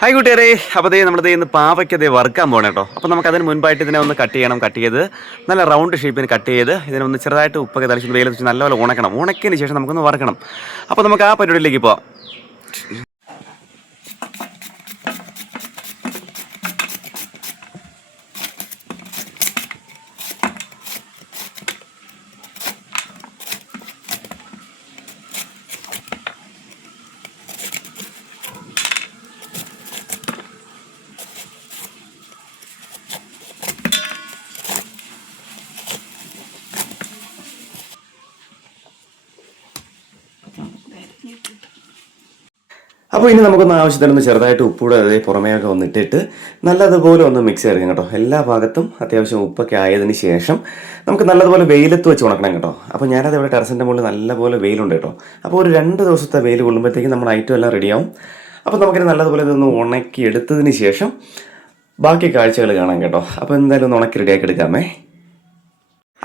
Hi കൂട്ടുകാരെ. അപ്പോൾ ദേ നമ്മളിത് ഇന്ന് പാവയ്ക്ക് ദേ വറുക്കാൻ പോകണം കേട്ടോ. അപ്പോൾ നമുക്ക് അതിന് മുൻപായിട്ട് ഇതിനെ ഒന്ന് കട്ട് ചെയ്യണം കട്ട് ചെയ്ത് നല്ല റൗണ്ട് ഷേപ്പിന് കട്ട് ചെയ്ത് ഇതിനെ ഒന്ന് ചെറുതായിട്ട് ഉപ്പൊക്കെ തളിച്ച് വെയിലത്ത് വെച്ച് നല്ലപോലെ ഉണക്കണം. ഉണക്കിയതിന് ശേഷം നമുക്കൊന്ന് വറുക്കണം. അപ്പോൾ നമുക്ക് ആ പരിപാടിയിലേക്ക് പോവാം. അപ്പോൾ ഇനി നമുക്കൊന്ന് ആവശ്യത്തിനൊന്ന് ചെറുതായിട്ട് ഉപ്പൂടെ അതേ പുറമേയൊക്കെ ഒന്ന് ഇട്ടിട്ട് നല്ലതുപോലെ ഒന്ന് മിക്സ് ചെയ്യണം കേട്ടോ. എല്ലാ ഭാഗത്തും അത്യാവശ്യം ഉപ്പൊക്കെ ആയതിനു ശേഷം നമുക്ക് നല്ലതുപോലെ വെയിലത്ത് വെച്ച് ഉണക്കണം കേട്ടോ. അപ്പോൾ ഞാനത് ഇവിടെ ടെറസിന്റെ മുകളിൽ നല്ലപോലെ വെയിലുണ്ട് കേട്ടോ. അപ്പോൾ ഒരു രണ്ട് ദിവസത്തെ വെയിൽ കൊള്ളുമ്പോഴത്തേക്കും നമ്മുടെ ഐറ്റം എല്ലാം റെഡിയാവും അപ്പോൾ നമുക്കിത് നല്ലതുപോലെ ഇതൊന്ന് ഉണക്കി എടുത്തതിന് ശേഷം ബാക്കി കാഴ്ചകൾ കാണാം കേട്ടോ. അപ്പോൾ എന്തായാലും ഒന്ന് ഉണക്കി റെഡിയാക്കി എടുക്കാമേ.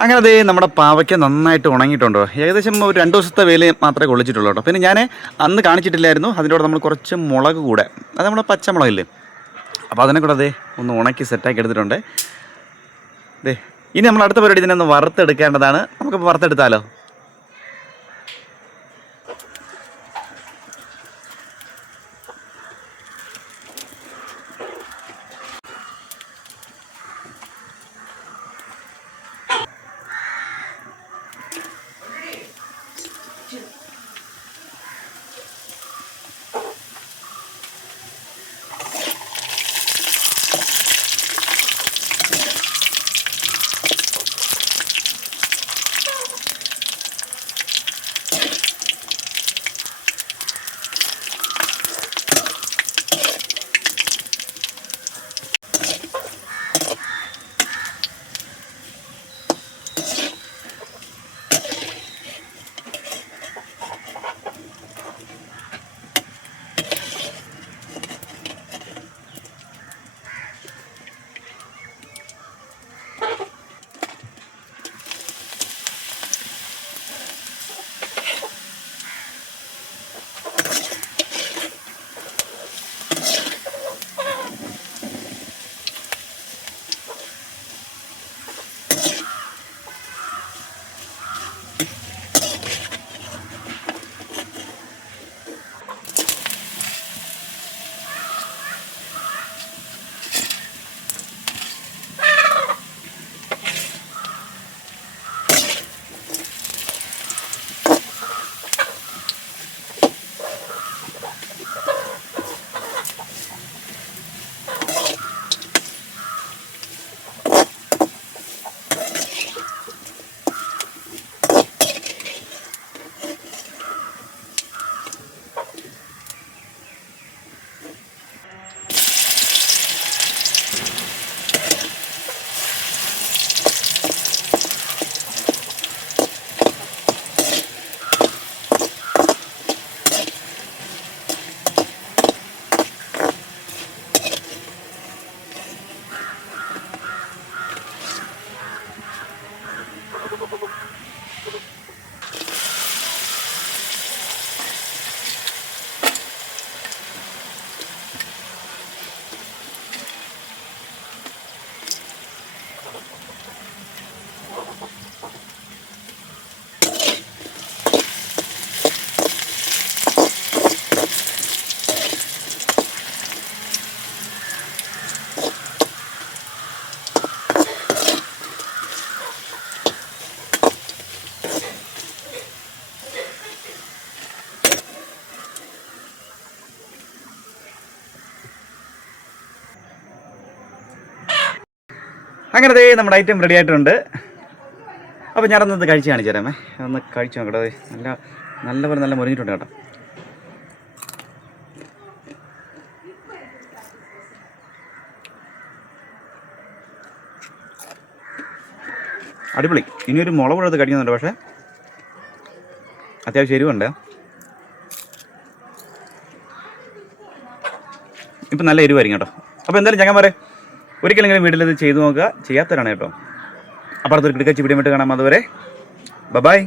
അങ്ങനെ അതേ നമ്മുടെ പാവയ്ക്ക നന്നായിട്ട് ഉണങ്ങിയിട്ടുണ്ടോ. ഏകദേശം ഒരു രണ്ട് ദിവസത്തെ വേല മാത്രമേ കൊള്ളിച്ചിട്ടുള്ളൂ കേട്ടോ. പിന്നെ ഞാൻ അന്ന് കാണിച്ചിട്ടില്ലായിരുന്നു. അതിനോട് നമ്മൾ കുറച്ച് മുളക് കൂടെ. അത് നമ്മുടെ പച്ചമുളകില്ലേ? അപ്പോൾ അതിനെ കൂടെ ദേ ഒന്ന് ഉണക്കി സെറ്റാക്കി എടുത്തിട്ടുണ്ട്. ദേ ഇനി നമ്മൾ അടുത്ത പരിപാടി ഇതിനെ ഒന്ന് വറുത്തെടുക്കേണ്ടതാണ്. നമുക്കിപ്പോൾ വറുത്തെടുത്താലോ? അങ്ങനെ ദേ നമ്മുടെ ഐറ്റം റെഡി ആയിട്ടുണ്ട്. അപ്പോൾ ഞാനൊന്ന് കഴിച്ച് കാണിച്ചു തരാമേ. ഒന്ന് കഴിച്ചു നോക്കട്ടെ. നല്ല നല്ലപോലെ നല്ല മുരിഞ്ഞിട്ടുണ്ട് കേട്ടോ. അടിപൊളി. ഇനിയൊരു മുളക് എടുത്ത് കഴിക്കുന്നുണ്ട് പക്ഷേ. അത്യാവശ്യം എരിവുണ്ട്. ഇപ്പം നല്ല എരിവായിരിക്കും കേട്ടോ. അപ്പോൾ എന്തായാലും ചങ്ങന്മാരെ ഒരിക്കലെങ്കിലും വീട്ടിൽ ഇത് ചെയ്തു നോക്കുക. ചെയ്യാത്തവരാണ് കേട്ടോ. അപ്പുറത്തൊരു കിടക്കച്ച് വിട്ട് കാണാം അതുവരെ. ബൈ